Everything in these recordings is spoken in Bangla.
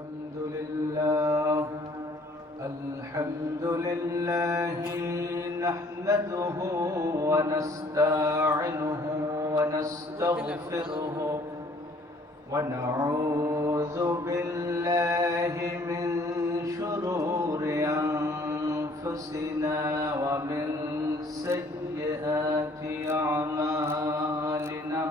الحمد لله نحمده ونستعينه ونستغفره ونعوذ بالله من شرور أنفسنا ومن سيئات أعمالنا.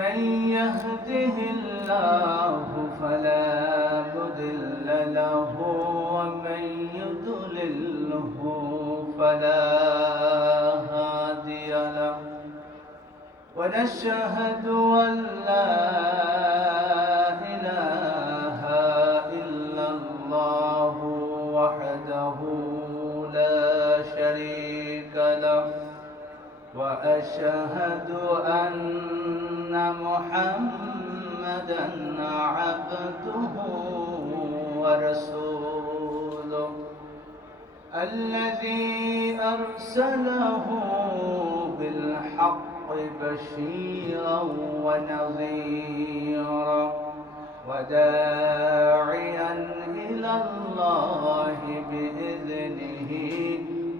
من يهده الله فلا مضل له ومن يضلله فلا هادي له. ونشهد أن لا إله إلا الله وحده لا شريك له. وأشهد أن محمدًا عبده ورسوله الذي أرسله بالحق بشيرًا ونذيرًا وداعيًا إلى الله بإذنه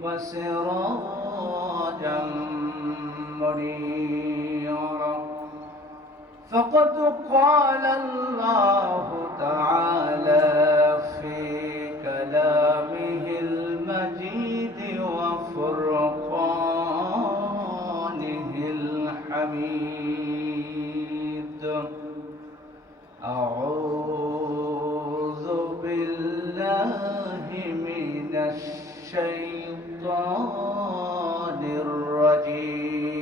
وسراجًا منيرًا. فقد قال الله تعالى في كلامه المجيد وفرقانه الحميد: أعوذ بالله من الشيطان الرجيم.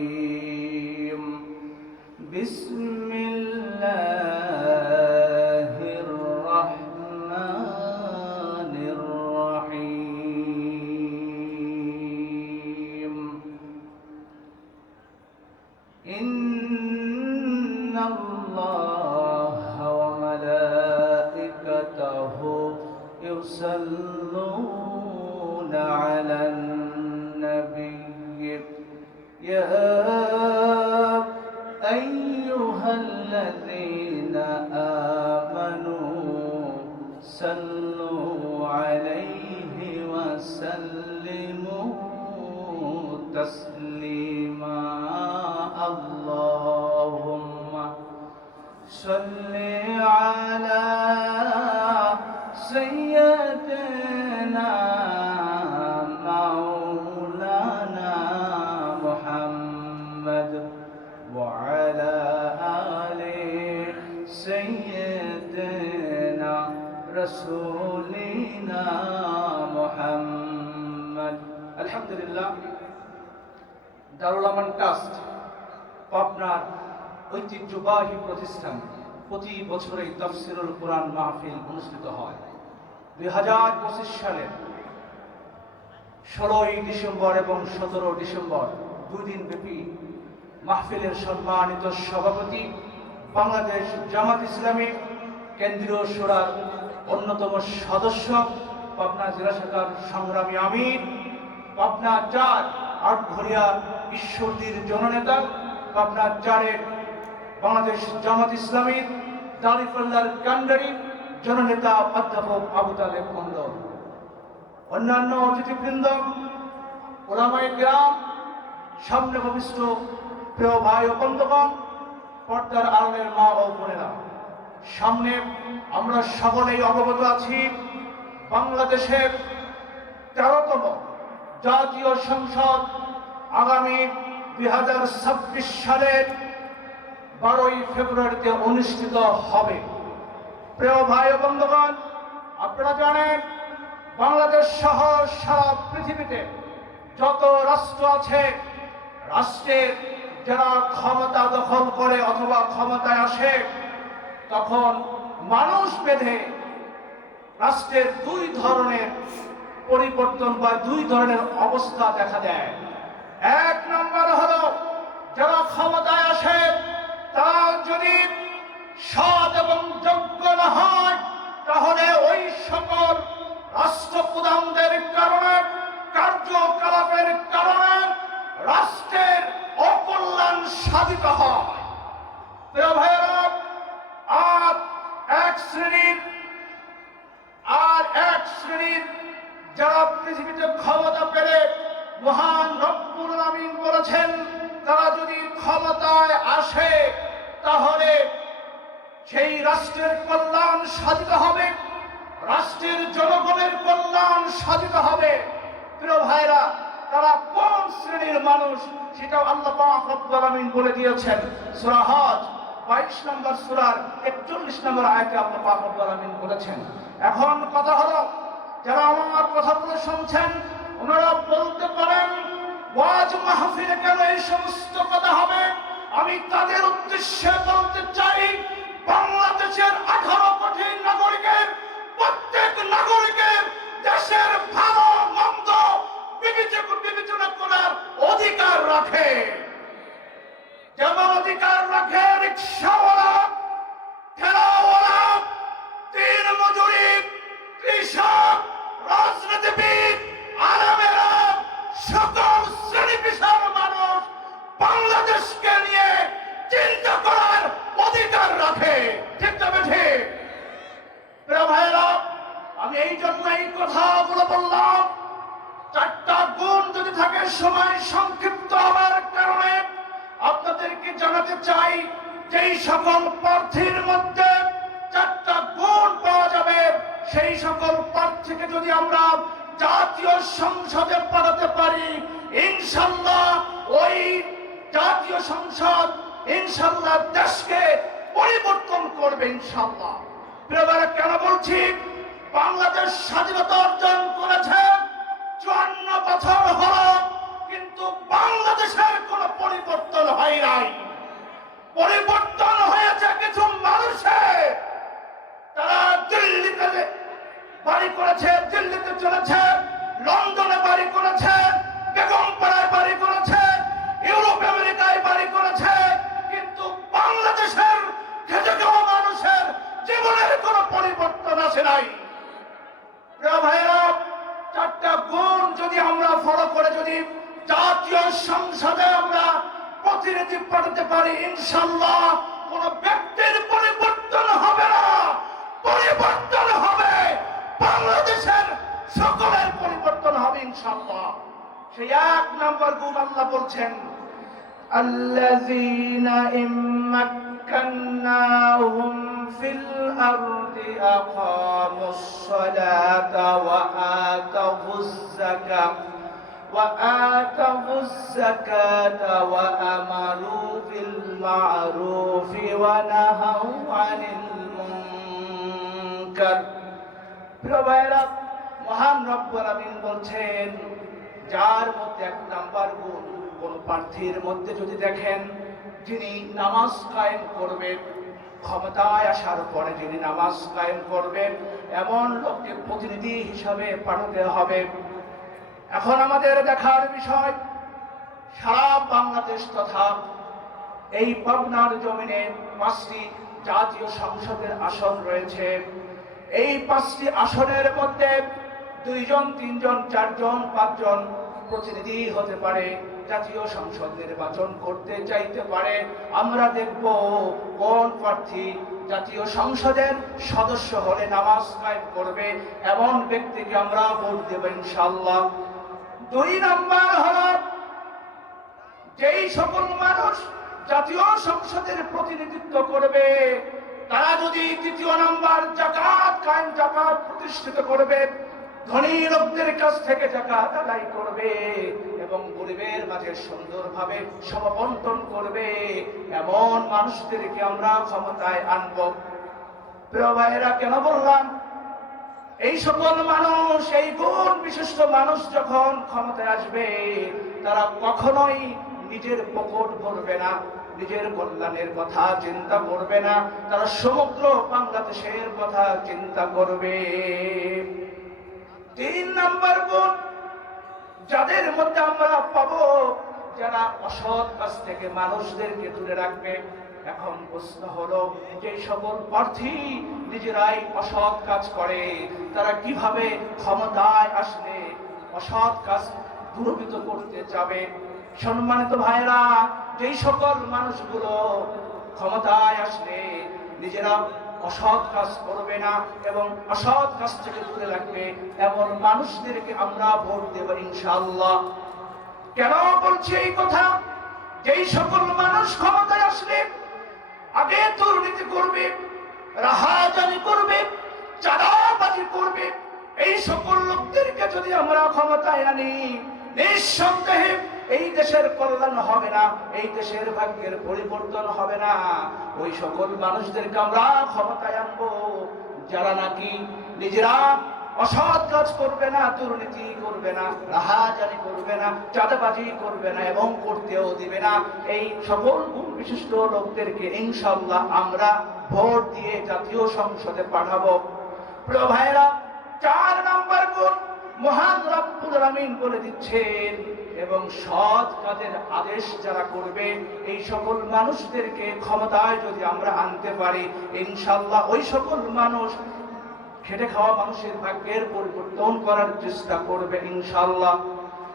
بسم الله الرحمن الرحيم. إن الله وملائكته يصلون على النبي يا أيها الذين آمنوا صلوا عليه وسلموا تسليما. اللهم صل على سيدنا مولانا محمد وعلى آل سيدنا رسولنا محمد. আলহামদুলিল্লাহ, দারুল আমান ট্রাস্ট পাবনার ঐতিহ্যবাহী প্রতিষ্ঠান প্রতি বছরই তাফসীরুল কোরআন মাহফিল অনুষ্ঠিত হয়। 2025 সালের 16ই ডিসেম্বর এবং 17 ডিসেম্বর 2 দিন ব্যাপী মাহফিলের সম্মানিত সভাপতি, বাংলাদেশ জামাত ইসলামী কেন্দ্রীয় শূরার অন্যতম সদস্য, পাবনা জেলা শাখার সংগ্রামী আমির, পাবনা 4 আটঘরিয়া ঈশ্বরদীর জননেতা, পাবনা 4-এর বাংলাদেশ জামাত ইসলামী দারিফুল্লাহর কান্ডারি জননেতা অধ্যাপক আবু তালেব মন্ডল, অন্যান্য অতিথিবৃন্দ, ওলামায়ে কেরাম, সামনে ভবিষ্ঠ প্রিয় ভাই ও বন্ধুগণ, পর্দার আড়ালের মা ও বোনেরা, সামনে আমরা সকলেই অবগত আছি বাংলাদেশের 13তম জাতীয় সংসদ আগামী 2026 সালের 12ই ফেব্রুয়ারিতে অনুষ্ঠিত হবে। প্রিয় ভাই ও বন্ধুগণ, আপনারা জানেন বাংলাদেশ সহ সারা পৃথিবীতে যত রাষ্ট্র আছে, রাষ্ট্রের যারা ক্ষমতা দখল করে অথবা ক্ষমতায় আসে, তখন মানুষ বেঁধে রাষ্ট্রের 2 ধরনের পরিবর্তন বা 2 ধরনের অবস্থা দেখা দেয়। 1 নম্বর হলো, যারা ক্ষমতায় আসে তারা যদি সৎ এবং যোগ্য না হয়, তাহলে ওই সকল রাষ্ট্রপ্রধানদের কারণে, কার্যকলাপের কারণে রাষ্ট্রের অকল্যাণ সাধিত হয়। প্রিয় ভাইয়েরা, আর এক শ্রেণীর আর এক শ্রেণীর যারা পৃথিবীতে ক্ষমতা পেলে মহান রব্বুল আমিন বলেছেন তারা যদি ক্ষমতায় আসে তাহলে সেই রাষ্ট্রের কল্যাণ সাধিত হবে, রাষ্ট্রের জনগণের কল্যাণ সাধিত হবে। প্রিয় ভাইরা, তারা কোন শ্রেণীর মানুষ সেটাও আল্লাহ পাক রব্বুল আমিন বলে দিয়েছেন। সূরা হজ 22 নম্বর সূরার 41 নম্বর আয়াতে আল্লাহ পাক রব্বুল আমিন বলেছেন। এখন কথা হলো, যারা আমার কথাগুলো শুনছেন ওনারা বলতে পারেন ওয়াজ মাহফিলে কেন এই সমস্ত কথা হবে। আমি তাদের উদ্দেশ্যে বলতে চাই, বাংলাদেশের 18 কোটি নাগরিকের প্রত্যেক নাগরিকের দেশের ভালো মন্দ বিবেচনা করার অধিকার রাখে। যেমন অধিকার রাখে রিকশাওয়ালা, ঠেলাওয়ালা, দিন মজুরি, কৃষক, রাজনীতিবিদ, আলেমেরা, সকল শ্রেণী পেশার মানুষ বাংলাদেশকে নিয়ে চিন্তা করার অধিকার রাখে। ঠিক তবে ঠিক প্রিয় ভাইরা, আমি এই জন্য এই কথাগুলো বললাম। 4টা গুণ যদি থাকে, সময় সংক্ষিপ্ত হওয়ার কারণে আপনাদেরকে জানাতে চাই, যেই সকল প্রার্থীর মধ্যে 4টা গুণ পাওয়া যাবে সেই সকল প্রার্থীকে যদি আমরা জাতীয় সংসদে পাঠাতে পারি, ইনশাআল্লাহ ওই জাতীয় সংসদ ইনশাআল্লাহ দেশকে পরিবর্তন করবে ইনশাআল্লাহ। প্রিয়ভাইরা, কেন বলছি? বাংলাদেশ স্বাধীনতা অর্জন করেছে 54 বছর হলো, কিন্তু বাংলাদেশের কোন পরিবর্তন হয় নাই। পরিবর্তন হয়েছে কিছু মানুষের। তারা দিল্লিতে বাড়ি করেছে, দিল্লিতে চলেছে, লন্ডনে বাড়ি করেছে, বেগমপাড়ায় বাড়ি করেছে, ইউরোপ আমেরিকায় বাড়ি করেছে, কিন্তু বাংলাদেশের খেটে খাওয়া মানুষের জীবনের কোনো পরিবর্তন আসে নাই। ভাইয়েরা, 4টা গুণ যদি আমরা ফলো করে যদি জাতীয় সংসদে আমরা প্রতিনিধি পাঠাতে পারি, ইনশাআল্লাহ কোন ব্যক্তির পরিবর্তন হবে না, পরিবর্তন হবে বাংলাদেশের সকলের পরিবর্তন হবে ইনশাআল্লাহ। সেই 1 নম্বর গুণ আল্লাহ বলছেন, আল্লাযীনা ইম্মাক্কান্নাহুম ফিল আরদি আকামুস সালাতা ওয়া আতাউজ যাকাতা ওয়া আমারু বিল মা'রুফি ওয়া নাহাউ আনিল মুনকার। প্রিয় ভাইরা, মহান রব্বুল আমিন বলছেন, যার মধ্যে 1 নাম্বার গুণ কোন প্রার্থীর মধ্যে যদি দেখেন যিনি নামাজ কায়েম করবেন, ক্ষমতায় আসার পরে যিনি নামাজ কায়েম করবেন, এমন লোককে প্রতিনিধি হিসাবে পাঠাতে হবে। এখন আমাদের দেখার বিষয়, সারা বাংলাদেশ তথা এই পাবনার জমিনে 5টি জাতীয় সংসদের আসন রয়েছে। এই 5টি আসনের মধ্যে 2 জন, 3 জন, 4 জন, 5 জন প্রতিনিধি হতে পারে, জাতীয় সংসদ নির্বাচন করতে চাইতে পারে। আমরা দেখব কোন প্রার্থী জাতীয় সংসদের সদস্য হলে নামাজ কায়েম করবে, এমন ব্যক্তিকে আমরা ভোট দেব ইনশাআল্লাহ। 2 নাম্বার হলো, যেই সকল মানুষ জাতীয় সংসদের প্রতিনিধিত্ব করবে তারা যদি 3য় নাম্বার যাকাত কায়েম, যাকাত প্রতিষ্ঠিত করবে, ধনী লোকদের কাছ থেকে যাকাত আদায় করবে এবং গরিবের মাঝে সুন্দরভাবে সমবন্টন করবে, এমন মানুষদেরকে আমরা ক্ষমতায় আনব। প্রিয় ভাইয়েরা, কেন বললাম? এই সকল মানুষ, এই গুণ বিশিষ্ট মানুষ যখন ক্ষমতায় আসবে, তারা কখনোই নিজের পকেট ভরবে না, নিজের কল্যাণের কথা চিন্তা করবে না, তারা সমগ্র বাংলাদেশের কথা চিন্তা করবে। 3 নাম্বার গুণ যাদের মধ্যে আমরা পাবো, যারা অসৎ কাজ থেকে মানুষদেরকে দূরে রাখবে। এখন প্রশ্ন হলো, যে সকল প্রার্থী নিজেরাই অসৎ কাজ করে, তারা কিভাবে ক্ষমতায় আসলে অসৎ কাজ দূরীভূত করতে যাবে? সম্মানিত ভাইরা, যেই সকল মানুষগুলো ক্ষমতায় আসলে নিজেরা অসৎ কাজ করবে না এবং অসৎ কাজ থেকে দূরে রাখবে এমন মানুষদেরকে আমরা ভোট দেব ইনশাআল্লাহ। কেন বলছি এই কথা? যেই সকল মানুষ ক্ষমতায় আসলে আগে দুর্নীতি করবে, রাহাজানি করবে, চাঁদাবাজি করবে, এই সকল লোকদেরকে যদি আমরা ক্ষমতায় আনি, নিঃসন্দেহে এই দেশের কল্যাণ হবে না, এই দেশের ভাগ্যের পরিবর্তন হবে না। ওই সকল মানুষদেরকে আমরা ক্ষমতায় আনবো যারা নাকি নিজেরা অসৎ কাজ করবে না, দুর্নীতি করবে না, রাহাজানি করবে না, চাঁদাবাজি করবে না এবং করতেও দিবে না। এই সকল গুণ বিশিষ্ট লোকদেরকে ইনশাআল্লাহ আমরা ভোট দিয়ে জাতীয় সংসদে পাঠাবো। প্রিয় ভাইরা, 4 নম্বর গুণ মহান রব্বুল আলামিন বলে দিচ্ছেন, এবং সৎ কাজের আদেশ যারা করবে এই সকল মানুষদেরকে ক্ষমতায় যদি আমরা আনতে পারি ইনশাআল্লাহ ওই সকল মানুষ খেটে খাওয়া মানুষের ভাগ্যের পরিবর্তন করার চেষ্টা করবে ইনশাআল্লাহ।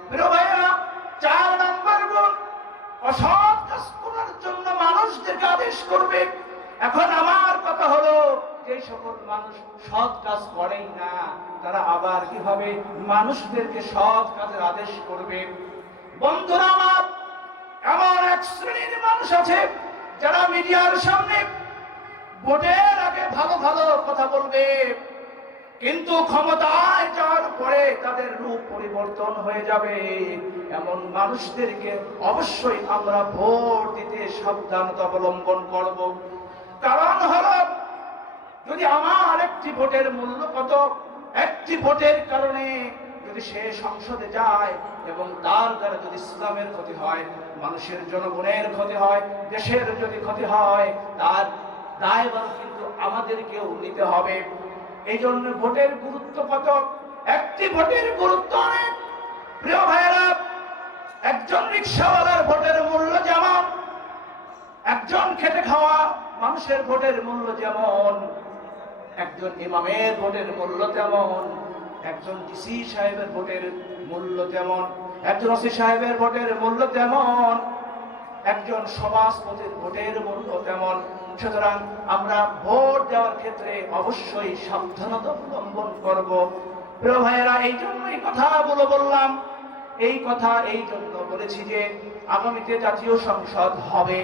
প্রিয় ভাইরা, 4 নম্বর গুণ অসৎ কাজ করার জন্য মানুষদেরকে আদেশ করবে। এখন আমার কথা হলো, যে সকল মানুষ সৎ কাজ করেই না তারা আবার কিভাবে মানুষদেরকে সৎ কাজের আদেশ করবে? বন্ধুরা আমার, এমন এক শ্রেণীর মানুষ আছে যারা মিডিয়ার সামনে ভোটের আগে ভালো ভালো কথা বলবে, কিন্তু ক্ষমতায় যাওয়ার পরে তাদের রূপ পরিবর্তন হয়ে যাবে। এমন মানুষদেরকে অবশ্যই আমরা ভোট দিতে সাবধানতা অবলম্বন করব। কারণ হলো, যদি আমার একটি ভোটের মূল্য কত, একটি ভোটের কারণে যদি সে সংসদে যায় এবং তার দ্বারা যদি ইসলামের ক্ষতি হয়, মানুষের জনগণের ক্ষতি হয়, দেশের যদি ক্ষতি হয়, তার দায়ভার কিন্তু আমাদেরকেও নিতে হবে। এই জন্য ভোটের গুরুত্ব কত, একটি ভোটের গুরুত্ব অনেক। প্রিয় ভাইয়েরা, একজন রিকশাওয়ালার ভোটের মূল্য যেমন, একজন খেটে খাওয়া মানুষের ভোটের মূল্য যেমন, একজন ইমামের ভোটের মূল্য তেমন, একজন ডিসি সাহেবের ভোটের মূল্য তেমন, একজন ওসি সাহেবের ভোটের মূল্য তেমন, একজন সমাজপতির ভোটের মূল্য তেমন। সুতরাং আমরা ভোট দেওয়ার ক্ষেত্রে অবশ্যই সাবধানতা অবলম্বন করব। প্রিয় ভাইয়েরা, এই জন্য এই কথাগুলো বললাম। এই কথা এই জন্য বলেছি যে আগামীতে জাতীয় সংসদ হবে,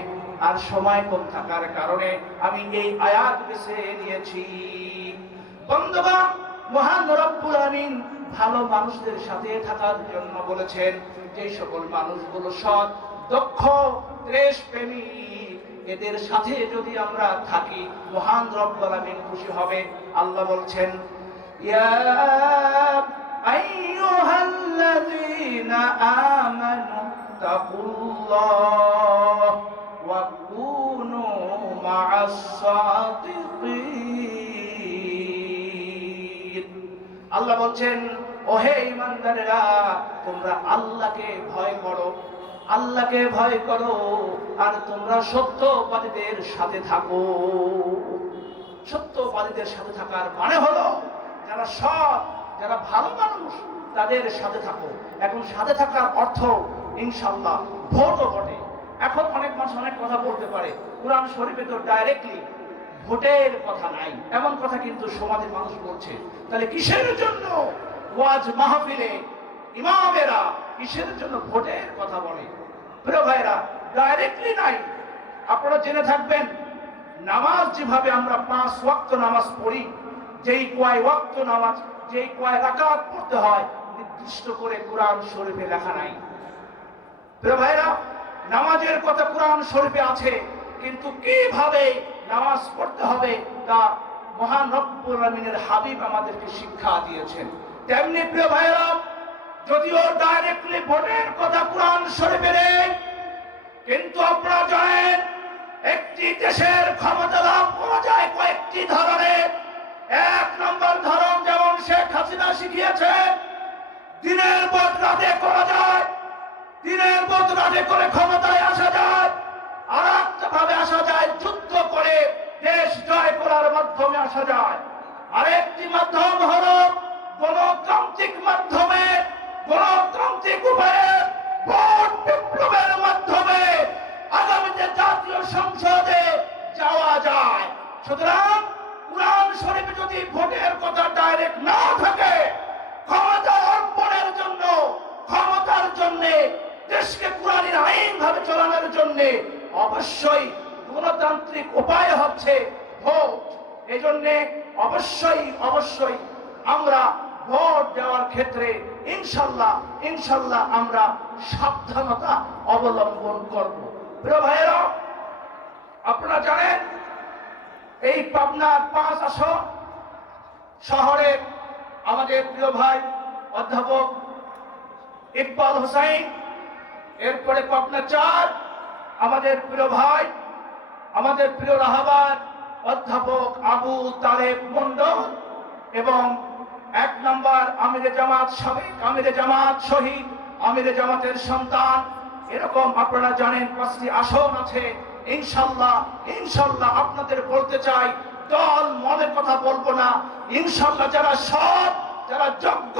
আর সময় কম থাকার কারণে আমি এই আয়াত বেছে নিয়েছি। বন্ধুগণ, মহান রব্বুল আমিন ভালো মানুষদের সাথে থাকার জন্য বলেছেন, যে সকল মানুষগুলো সৎ, দক্ষ, দেশপ্রেমী, এদের সাথে যদি আমরা থাকি মহান রব্বুল আমিন খুশি হবে। আল্লাহ বলছেন, ইয়া আইয়ুহাল্লাযীনা আমানু তাকুল্লাহ ওয়া কুনু মা'আস সাদিকিন। আল্লাহ বলছেন, ওহে ঈমানদারেরা, তোমরা আল্লাহকে ভয় করো, আল্লাহকে ভয় করো, আর তোমরা সত্যবাদীদের সাথে থাকো। সত্যবাদীদের সাথে থাকার মানে হলো, যারা সৎ, যারা ভালো মানুষ, তাদের সাথে থাকো। এখন সাথে থাকার অর্থ ইনশাআল্লাহ ভোটও বটে। এখন অনেক মানুষ অনেক কথা বলতে পারে, কোরআন শরীফে তো ডাইরেক্টলি ভোটের কথা নাই, এমন কথা কিন্তু সমাজের মানুষ বলছে। তাহলে কিসের জন্য ওয়াজ মাহফিলে ইমামেরা কিসের জন্য ভোটের কথা বলে? প্রিয় ভাইরা, ডাইরেক্টলি নাই। আপনারা জেনে থাকবেন, নামাজ যেভাবে আমরা 5 ওয়াক্ত নামাজ পড়ি, যেই কয় ওয়াক্ত নামাজ, যেই কয় রাকাত পড়তে হয়, নির্দিষ্ট করে কোরআন শরীফে লেখা নাই। প্রিয় ভাইরা, নামাজের কথা কোরআন শরীফে আছে, কিন্তু কিভাবে নামাজ পড়তে হবে তা মহান রব্বুল আমিনের হাবিব আমাদেরকে শিক্ষা দিয়েছেন। তেমনি প্রিয় ভাইরা, যদিও ডাইরেক্টলি ভোটের কথা কোরআন শরীফে নেই, কিন্তু আপনারা জানেন একটি দেশের ক্ষমতা লাভ করা যায় কয়েকটি ধরনে। 1 নম্বর ধরন, যেমন শেখ হাসিনা শিখিয়েছে, দিনের ভোট রাতে করা যায়, দিনের ভোট রাতে করে ক্ষমতায় আসা যায়। আর একটা ভাবে আসা যায়, যুদ্ধ করে দেশ জয় করার মাধ্যমে আসা যায়। আরেকটি মাধ্যম হলো গণতান্ত্রিক মাধ্যমে, গণতান্ত্রিক উপায়ে ভোট বিপ্লবের মাধ্যমে আগামীতে জাতীয় সংসদে যাওয়া যায়। সুতরাং কোরআন শরীফে যদি ভোটের কথা ডাইরেক্ট না থাকে, ক্ষমতা অর্পণের জন্য, ক্ষমতার জন্য, দেশকে কোরআনের আইন ভাবে চালানোর জন্য অবশ্যই গণতান্ত্রিক উপায় হচ্ছে ভোট। এই জন্যে অবশ্যই আমরা ভোট দেওয়ার ক্ষেত্রে ইনশাল্লাহ আমরা সাবধানতা অবলম্বন করব। প্রিয় ভাইয়েরা, আপনারা জানেন এই পাবনার 5 আসন শহরে আমাদের প্রিয় ভাই অধ্যাপক ইকবাল হোসেন, এরপরে পাবনা 4 আমাদের প্রিয় ভাই, আমাদের প্রিয় রাহাবার অধ্যাপক আবু তালেব মন্ডল, এবং 1 নম্বর আমিরে জামাত, সাবেক আমিরে জামাত, শহীদ আমিরে জামাতের সন্তান। এরকম আপনারা জানেন 5টি আসন আছে। ইনশাল্লাহ আপনাদের বলতে চাই, দল মনের কথা বলবো না, ইনশাল্লাহ যারা সৎ, যারা যোগ্য,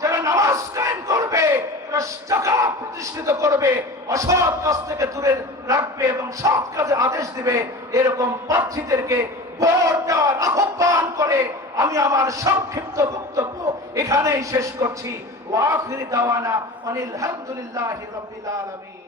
যারা নামাজ কায়েম করবে, যারা জাকাত প্রতিষ্ঠিত করবে, অসৎ কাজ থেকে দূরে রাখবে এবং সৎ কাজে আদেশ দিবে, এরকম প্রার্থীদেরকে ভোট দেওয়ার আহ্বান করে আমি আমার সংক্ষিপ্ত বক্তব্য এখানেই শেষ করছি। ওয়া আখির দাওয়ানা আনিল হামদুলিল্লাহি রাব্বিল আলামিন।